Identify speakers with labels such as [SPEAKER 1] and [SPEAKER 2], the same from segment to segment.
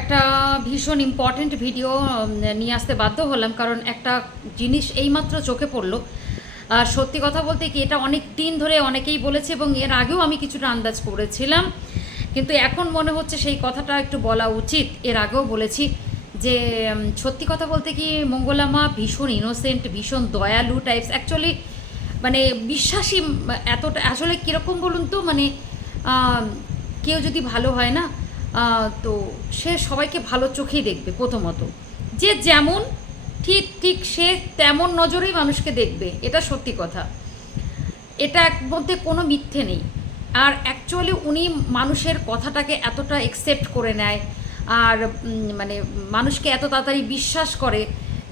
[SPEAKER 1] একটা ভীষণ important video নিয়ে আসতে বাধ্য হলাম, কারণ একটা জিনিস এইমাত্র চোখে পড়ল। আর সত্যি কথা বলতে কি, এটা অনেক দিন ধরে অনেকেই বলেছে এবং এর আগেও আমি কিছুটা আন্দাজ করেছিলাম। কিন্তু এখন মনে হচ্ছে সেই কথাটা একটু বলা উচিত। এর আগেও বলেছি যে সত্যি কথা বলতে কি, মঙ্গলামা ভীষণ ইনোসেন্ট ভীষণ দয়ালু টাইপস অ্যাকচুয়ালি মানে বিশ্বাসী এতটা, আসলে কীরকম বলুন তো মানে কেউ যদি ভালো হয় না তো সে সবাইকে ভালো চোখেই দেখবে প্রথমত। যে যেমন, ঠিক ঠিক সে তেমন নজরেই মানুষকে দেখবে, এটা সত্যি কথা। এটা এক মধ্যে কোনো মিথ্যে নেই। আর অ্যাকচুয়ালি উনি মানুষের কথাটাকে এতটা একসেপ্ট করে নেয়, আর মানে মানুষকে এত তাড়াতাড়ি বিশ্বাস করে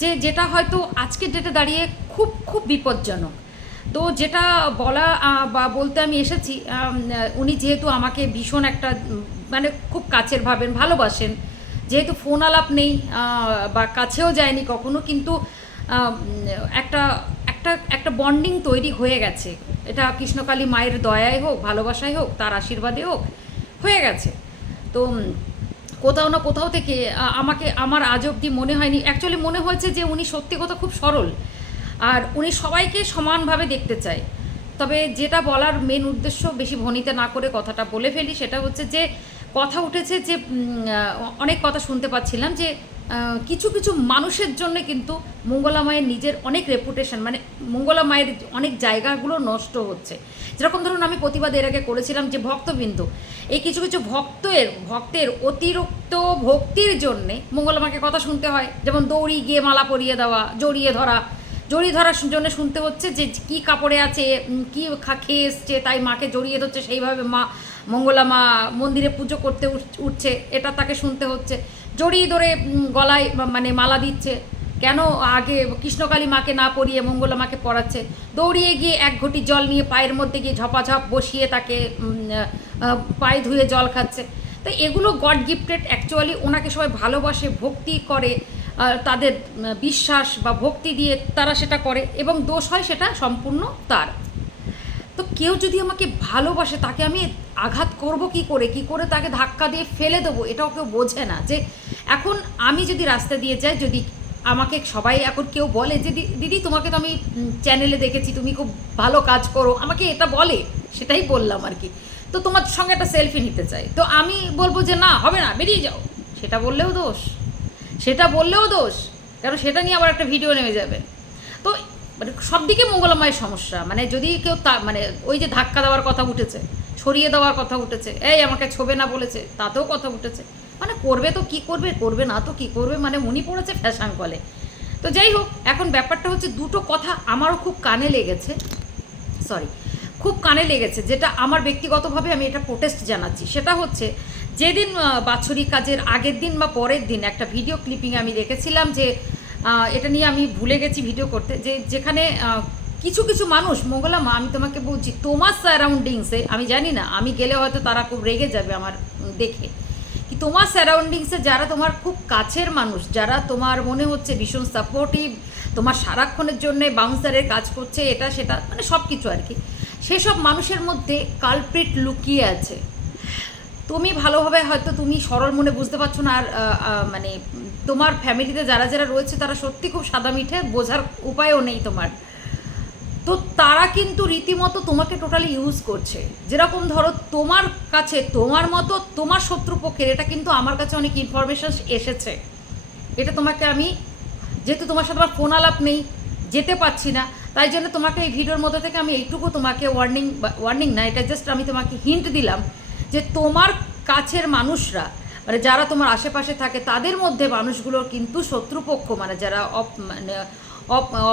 [SPEAKER 1] যে যেটা হয়তো আজকের ডেটে দাঁড়িয়ে খুব খুব বিপজ্জনক। তো যেটা বলা বা বলতে আমি এসেছি উনি যেহেতু আমাকে ভীষণ একটা মানে খুব কাছের ভাবেন, ভালোবাসেন। যেহেতু ফোন আলাপ নেই বা কাছেও যায়নি কখনো, কিন্তু একটা একটা একটা বন্ডিং তৈরি হয়ে গেছে। এটা কৃষ্ণকালী মায়ের দয়ায় হোক ভালোবাসায় হোক, তার আশীর্বাদে হোক, হয়ে গেছে। তো কোথাও না কোথাও থেকে আমাকে, আমার আজ অবধি মনে হয়নি। অ্যাকচুয়ালি মনে হয়েছে যে উনি সত্যি কথা খুব সরল। আর উনি সবাইকে সমানভাবে দেখতে চায়। তবে যেটা বলার মেন উদ্দেশ্য, বেশি ভনিতে না করে কথাটা বলে ফেলি, সেটা হচ্ছে যে কথা উঠেছে যে অনেক কথা শুনতে পাচ্ছিলাম যে কিছু কিছু মানুষের জন্য কিন্তু মঙ্গলা মায়ের নিজের অনেক রেপুটেশন মানে মঙ্গলা মায়ের অনেক জায়গাগুলো নষ্ট হচ্ছে। যেরকম ধরুন আমি প্রতিবাদ এর আগে করেছিলাম যে ভক্তবিন্দু, এই কিছু কিছু ভক্তের ভক্তের অতিরিক্ত ভক্তির জন্যে মঙ্গলা মাকে কথা শুনতে হয়। যেমন দৌড়ি গিয়ে মালা পরিয়ে দেওয়া, জড়িয়ে ধরা। জড়িয়ে ধরার জন্য শুনতে হচ্ছে যে, কি কাপড়ে আছে কি খেয়ে এসছে, তাই মাকে জড়িয়ে ধরছে, সেইভাবে মা মঙ্গলা মা মন্দিরে পুজো করতে উঠ- উঠছে, এটা তাকে শুনতে হচ্ছে। জড়িয়ে ধরে গলায় মানে মালা দিচ্ছে, কেন আগে কৃষ্ণকালী মাকে না পরিয়ে মঙ্গলা মাকে পড়াচ্ছে দৌড়িয়ে গিয়ে এক ঘটি জল নিয়ে পায়ের মধ্যে গিয়ে ঝপাঝপ বসিয়ে তাকে পায়ে ধুয়ে জল খাচ্ছে। তো এগুলো গড গিফটেড, অ্যাকচুয়ালি ওনাকে সবাই ভালোবাসে, ভক্তি করে তাদের বিশ্বাস বা ভক্তি দিয়ে তারা সেটা করে এবং দোষ হয় সেটা সম্পূর্ণ তার। তো কেউ যদি আমাকে ভালোবাসে, তাকে আমি আঘাত করব কি করে? কি করে তাকে ধাক্কা দিয়ে ফেলে দেবো? এটাও কেউ বোঝে না যে এখন আমি যদি রাস্তা দিয়ে যাই, যদি আমাকে সবাই এখন কেউ বলে যে দিদি, তোমাকে তো আমি চ্যানেলে দেখেছি, তুমি খুব ভালো কাজ করো। আমাকে এটা বলে, সেটাই বললাম আর কি। তো তোমার সঙ্গে একটা সেলফি নিতে চাই। তো আমি বলব যে, না, হবে না, বেরিয়ে যাও। সেটা বললেও দোষ। সেটা বললেও দোষ। কারণ সেটা নিয়ে আবার একটা ভিডিও নেমে যাবে। তো মানে সব দিকে মঙ্গলময়ের সমস্যা। মানে যদি কেউ তা মানে ওই যে ধাক্কা দেওয়ার কথা উঠেছে, সরিয়ে দেওয়ার কথা উঠেছে, এই আমাকে ছোবে না বলেছে, তাতেও কথা উঠেছে। মানে করবে তো কি করবে করবে না তো কি করবে মানে উনি পড়েছে ফ্যাশন কলে। তো যাই হোক, এখন ব্যাপারটা হচ্ছে দুটো কথা আমারও খুব কানে লেগেছে, সরি, খুব কানে লেগেছে, যেটা আমার ব্যক্তিগতভাবে আমি এটা প্রোটেস্ট জানাচ্ছি। সেটা হচ্ছে, যেদিন বাৎসরিক কাজের আগের দিন বা পরের দিন একটা ভিডিও ক্লিপিং আমি রেখেছিলাম যে এটা নিয়ে আমি ভুলে গেছি ভিডিও করতে। যে যেখানে কিছু কিছু মানুষ মোগলা মা আমি তোমাকে বলছি, তোমার সারাউন্ডিংসে আমি জানি না, আমি গেলে হয়তো তারা খুব রেগে যাবে আমার দেখে। কি তোমার সারাউন্ডিংসে যারা তোমার খুব কাছের মানুষ, যারা তোমার মনে হচ্ছে ভীষণ সাপোর্টিভ তোমার সারাক্ষণের জন্য বাউন্সারের কাজ করছে, এটা, সেটা মানে সব কিছু আর কি, সেসব মানুষের মধ্যে কালপ্রিট লুকিয়ে আছে। তুমি ভালোভাবে হয়তো তুমি সরল মনে বুঝতে পারছ না, আর মানে তোমার ফ্যামিলিতে যারা যারা রয়েছে তারা সত্যি খুব সাদা মিঠে, বোঝার উপায়ও নেই তোমার। তো তারা কিন্তু রীতিমতো তোমাকে টোটালি ইউজ করছে। যেরকম ধরো তোমার কাছে, তোমার মতো তোমার শত্রুপক্ষের এটা কিন্তু আমার কাছে অনেক ইনফরমেশন এসেছে। এটা তোমাকে আমি, যেহেতু তোমার সাথে আমার ফোন আলাপ নেই, যেতে পারছি না, তাই জন্য তোমাকে এই ভিডিওর মধ্যে থেকে আমি এইটুকু তোমাকে ওয়ার্নিং ওয়ার্নিং না, এটা জাস্ট আমি তোমাকে হিন্ট দিলাম। যে তোমার কাছের মানুষরা মানে যারা তোমার আশেপাশে থাকে, তাদের মধ্যে মানুষগুলোর কিন্তু শত্রুপক্ষ মানে যারা অপ মানে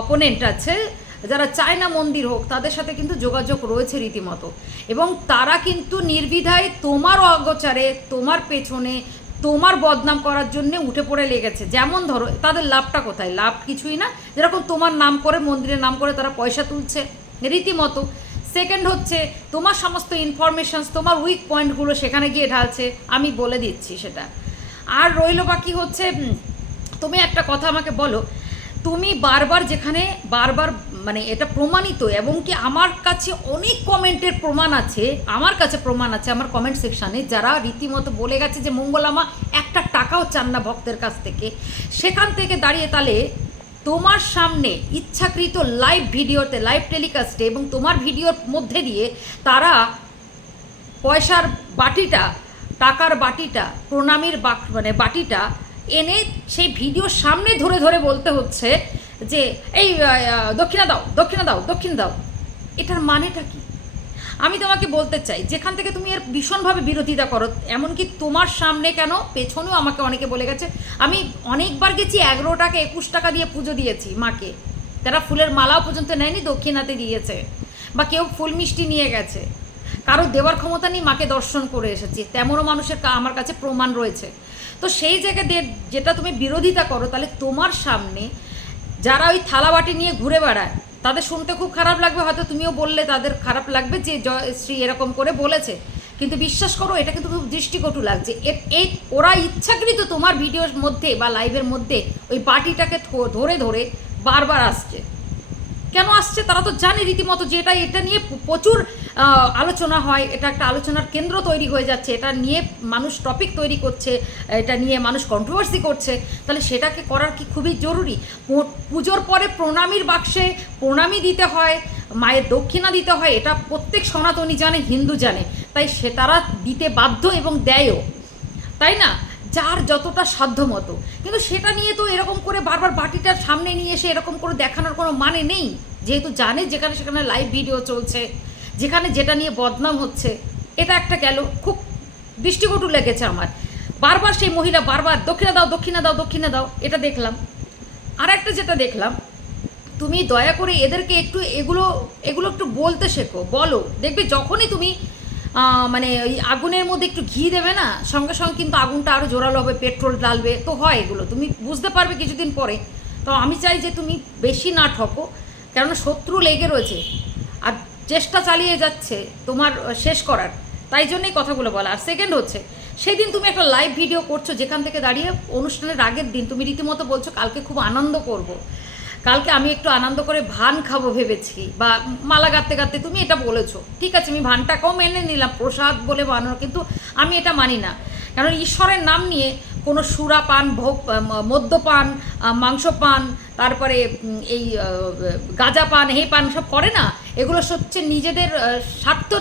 [SPEAKER 1] অপোনেন্ট আছে, যারা চায় না মন্দির হোক, তাদের সাথে কিন্তু যোগাযোগ রয়েছে রীতিমতো। এবং তারা কিন্তু নির্বিধায় তোমার অগোচারে, তোমার পেছনে, তোমার বদনাম করার জন্য উঠে পড়ে লেগেছে। যেমন ধরো, তাদের লাভটা কোথায়? লাভ কিছুই না। যেরকম তোমার নাম করে, মন্দিরের নাম করে তারা পয়সা তুলছে। রীতিমতো সেকেন্ড হচ্ছে, তোমার সমস্ত ইনফরমেশনস তোমার উইক পয়েন্টগুলো সেখানে গিয়ে ঢালছে, আমি বলে দিচ্ছি সেটা। আর রইল বাকি হচ্ছে তুমি একটা কথা আমাকে বলো, তুমি বারবার যেখানে, বারবার মানে এটা প্রমাণিত, এবং কি আমার কাছে অনেক কমেন্টের প্রমাণ আছে, আমার কাছে প্রমাণ আছে, আমার কমেন্ট সেকশানে যারা রীতিমতো বলে গেছে যে, মঙ্গলামা, একটা টাকাও চান না ভক্তের কাছ থেকে। সেখান থেকে দাঁড়িয়ে তাহলে তোমার সামনে ইচ্ছাকৃত লাইভ ভিডিওতে লাইভ টেলিকাস্টে এবং তোমার ভিডিওর মধ্যে দিয়ে তারা পয়সার বাটিটা, টাকার বাটিটা, প্রণামের বাক মানে বাটিটা এনে সেই ভিডিওর সামনে ধরে ধরে বলতে হচ্ছে যে, এই দক্ষিণা দাও দক্ষিণা দাও, দক্ষিণ দাও। এটার মানেটা কি? আমি তোমাকে বলতে চাই, যেখান থেকে তুমি এর ভীষণভাবে বিরোধিতা করো, এমনকি তোমার সামনে কেন? পেছনেও আমাকে অনেকে বলে গেছে, আমি অনেকবার গেছি এগারো টাকা একুশ টাকা দিয়ে পুজো দিয়েছি মাকে। তারা ফুলের মালাও পর্যন্ত নেয়নি, দক্ষিণাতে দিয়েছে। বা কেউ ফুল মিষ্টি নিয়ে গেছে। কারও দেওয়ার ক্ষমতা নেই, মাকে দর্শন করে এসেছি। তেমনও মানুষের আমার কাছে প্রমাণ রয়েছে। তো সেই জায়গায় যেটা তুমি বিরোধিতা করো, তাহলে তোমার সামনে যারা ওই থালাবাটি নিয়ে ঘুরে বেড়ায় তাদের শুনতে খুব খারাপ লাগবে, হয়তো তুমিও বললে তাদের খারাপ লাগবে যে জয়শ্রী এরকম করে বলেছে। কিন্তু বিশ্বাস করো, এটা কিন্তু খুব দৃষ্টিকটু লাগছে। এই ওরা ইচ্ছাকৃত তোমার ভিডিওর মধ্যে বা লাইভের মধ্যে ওই পার্টিটাকে ধরে ধরে বারবার আসছে। কেন আসছে তারা তো জানে রীতিমতো যে এটা এটা নিয়ে প্রচুর আলোচনা হয়, এটা একটা আলোচনার কেন্দ্র তৈরি হয়ে যাচ্ছে, এটা নিয়ে মানুষ টপিক তৈরি করছে, এটা নিয়ে মানুষ কন্ট্রোভার্সি করছে, তাহলে সেটাকে করার কি খুবই জরুরি? পুজোর পরে প্রণামীর বাক্সে প্রণামী দিতে হয়, মায়ের দক্ষিণা দিতে হয়, এটা প্রত্যেক সনাতনী জানে, হিন্দু জানে, তাই সে তারা দিতে বাধ্য এবং দেয়ও, তাই না? যার যতটা সাধ্যমতো, কিন্তু সেটা নিয়ে তো এরকম করে বারবার বাটিটার সামনে নিয়ে এসে এরকম করে দেখানোর কোনো মানে নেই, যেহেতু জানে যেখানে সেখানে লাইভ ভিডিও চলছে যেখানে যেটা নিয়ে বদনাম হচ্ছে, এটা একটা গেল। খুব দৃষ্টিকটু লেগেছে আমার। বারবার সেই মহিলা বারবার, দক্ষিণা দাও দক্ষিণা দাও দক্ষিণা দাও, এটা দেখলাম। আর একটা যেটা দেখলাম, তুমি দয়া করে এদেরকে একটু এগুলো এগুলো একটু বলতে শেখো। বলো, দেখবে যখনই তুমি মানে ওই আগুনের মধ্যে একটু ঘি দেবে না, সঙ্গে সঙ্গে কিন্তু আগুনটা আরও জোরালো হবে, পেট্রোল ডালবে তো হয় এগুলো। তুমি বুঝতে পারবে কিছুদিন পরে। তো আমি চাই যে তুমি বেশি না ঠকো, কেননা শত্রু লেগে রয়েছে। আর চেষ্টা চালিয়ে যাচ্ছে তোমার শেষ করার। তাই জন্যই কথাগুলো বলা। আর সেকেন্ড হচ্ছে, সেদিন তুমি একটা লাইভ ভিডিও করছ যেখান থেকে দাঁড়িয়ে অনুষ্ঠানের আগের দিন তুমি রীতিমতো বলছো, কালকে খুব আনন্দ করব। কালকে আমি একটু আনন্দ করে ভান খাব ভেবেছি। বা মালা গাঁতে গাঁতে তুমি এটা বলেছ। ঠিক আছে, আমি ভানটাকেও মেনে নিলাম, প্রসাদ বলে বানানো, কিন্তু আমি এটা মানি না। কারণ ঈশ্বরের নাম নিয়ে কোনো সুরা পান ভোগ মদ্যপান আহ, মাংস পান তারপরে এই গাঁজা পান হে পান সব করে না। এগুলো হচ্ছে নিজেদের স্বার্থ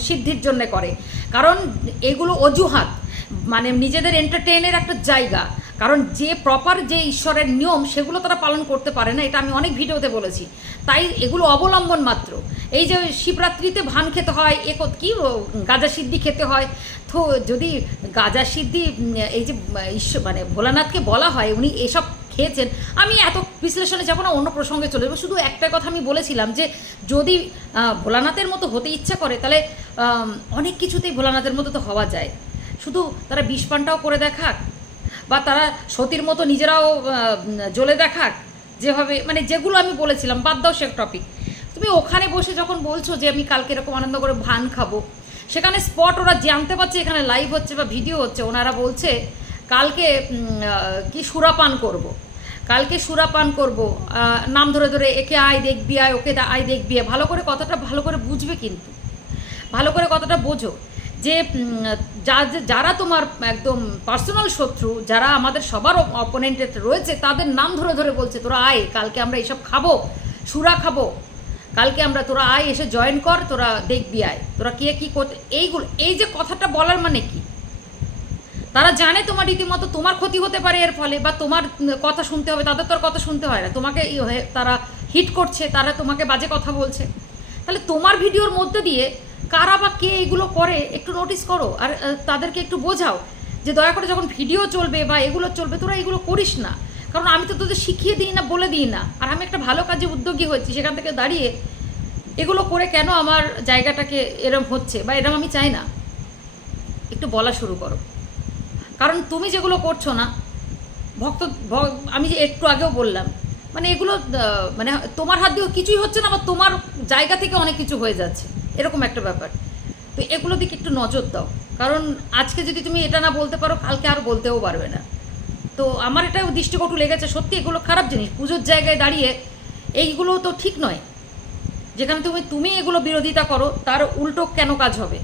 [SPEAKER 1] সিদ্ধির জন্য করে। কারণ এগুলো অজুহাত। মানে নিজেদের এন্টারটেনের একটা জায়গা। কারণ যে প্রপার যে ঈশ্বরের নিয়ম সেগুলো তারা পালন করতে পারে না। এটা আমি অনেক ভিডিওতে বলেছি। তাই এগুলো অবলম্বন মাত্র। এই যে শিবরাত্রিতে ভান খেতে হয়, এ কত- কি গাঁজা সিদ্ধি খেতে হয়। তো যদি গাঁজা সিদ্ধি এই যে ঈশ্বর মানে ভোলানাথকে বলা হয়, উনি এসব খেয়েছেন, আমি এত বিশ্লেষণে যাব না, অন্য প্রসঙ্গে চলে যাব। শুধু একটা কথা আমি বলেছিলাম যে, যদি ভোলানাথের মতো হতে ইচ্ছা করে, তাহলে অনেক কিছুতেই ভোলানাথের মতো তো হওয়া যায়। শুধু তারা বিষ পানটাও করে দেখাক, বা তারা সতীর মতো নিজেরাও জ্বলে দেখাক, যেভাবে মানে যেগুলো আমি বলেছিলাম, বাদ দাও সে টপিক তুমি ওখানে বসে যখন বলছো যে আমি কালকে এরকম আনন্দ করে ভান খাব, সেখানে স্পট ওরা জানতে পারছে এখানে লাইভ হচ্ছে বা ভিডিও হচ্ছে ওনারা বলছে, কালকে কি সুরাপান করব। কালকে সুরাপান করব নাম ধরে ধরে একে আয় দেখবি, আয় ওকে আয় দেখবি আয়। ভালো করে কথাটা ভালো করে বুঝবে কিন্তু ভালো করে কথাটা বোঝো যে যারা তোমার একদম পার্সোনাল শত্রু, যারা আমাদের সবার অপোনেন্টে রয়েছে, তাদের নাম ধরে ধরে বলছে, তোরা আয়, কালকে আমরা এসব খাব, সুরা খাব কালকে আমরা তোরা আয় এসে জয়েন কর, তোরা দেখবি আয়। তোরা কে কী করতে এইগুলো এই যে কথাটা বলার মানে কি? তারা জানে তোমার রীতিমতো তোমার ক্ষতি হতে পারে এর ফলে, বা তোমার কথা শুনতে হবে, তাদের তো আর কথা শুনতে হয় না। তোমাকে তারা হিট করছে, তারা তোমাকে বাজে কথা বলছে। তাহলে তোমার ভিডিওর মধ্যে দিয়ে কারা বা কে এগুলো করে, একটু নোটিস করো। আর তাদেরকে একটু বোঝাও যে দয়া করে যখন ভিডিও চলবে বা এগুলো চলবে, তোরা এগুলো করিস না। কারণ আমি তো তোদের শিখিয়ে দিই না, বলে দিই না। আর আমি একটা ভালো কাজে উদ্যোগী হয়েছি, সেখান থেকে দাঁড়িয়ে এগুলো করে কেন আমার জায়গাটাকে এরম হচ্ছে বা এরম আমি চাই না? একটু বলা শুরু করো। কারণ তুমি যেগুলো করছ না, ভক্ত আমি যে একটু আগেও বললাম মানে এগুলো মানে তোমার হাত দিয়েও কিছুই হচ্ছে না বা তোমার জায়গা থেকে অনেক কিছু হয়ে যাচ্ছে। এরকম একটা ব্যাপার। তো এগুলো দিকে একটু নজর দাও। কারণ আজকে যদি তুমি এটা না বলতে পারো, কালকে আর বলতেও পারবে না। তো আমার এটা দৃষ্টিকটু লেগেছে, সত্যি এগুলো খারাপ জিনিস। পুজোর জায়গায় দাঁড়িয়ে এইগুলো তো ঠিক নয়। যেখানে তুমি তুমি এগুলো বিরোধিতা করো, তার উল্টো কেন কাজ হবে?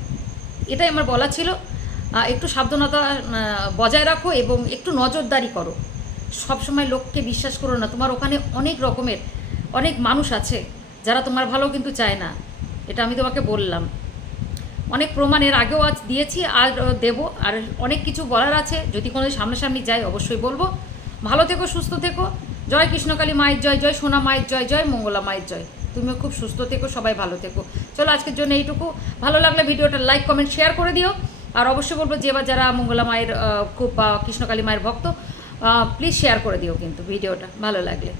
[SPEAKER 1] এটাই আমার বলা ছিল। একটু সাবধানতা বজায় রাখো এবং একটু নজরদারি করো। সবসময় লোককে বিশ্বাস করো না। তোমার ওখানে অনেক রকমের, অনেক মানুষ আছে যারা তোমার ভালো কিন্তু চায় না। এটা আমি তোমাকে বললাম। অনেক প্রমাণের আগেও আজ দিয়েছি, আর দেব। আর অনেক কিছু বলার আছে, যদি কোনো সামনাসামনি যাই, অবশ্যই বলব। ভালো থেকো, সুস্থ থেকো। জয় কৃষ্ণকালী মায়ের জয় জয় সোনা মায়ের জয় জয় মঙ্গলা মায়ের জয়। তুমিও খুব সুস্থ থেকো, সবাই ভালো থেকো। চলো, আজকের জন্য এইটুকু। ভালো লাগলে ভিডিওটা লাইক, কমেন্ট, শেয়ার করে দিও। আর অবশ্যই বলব, যে বা যারা মঙ্গলা মায়ের খুব কৃষ্ণকালী মায়ের ভক্ত প্লিজ শেয়ার করে দিও কিন্তু ভিডিওটা, ভালো লাগলে।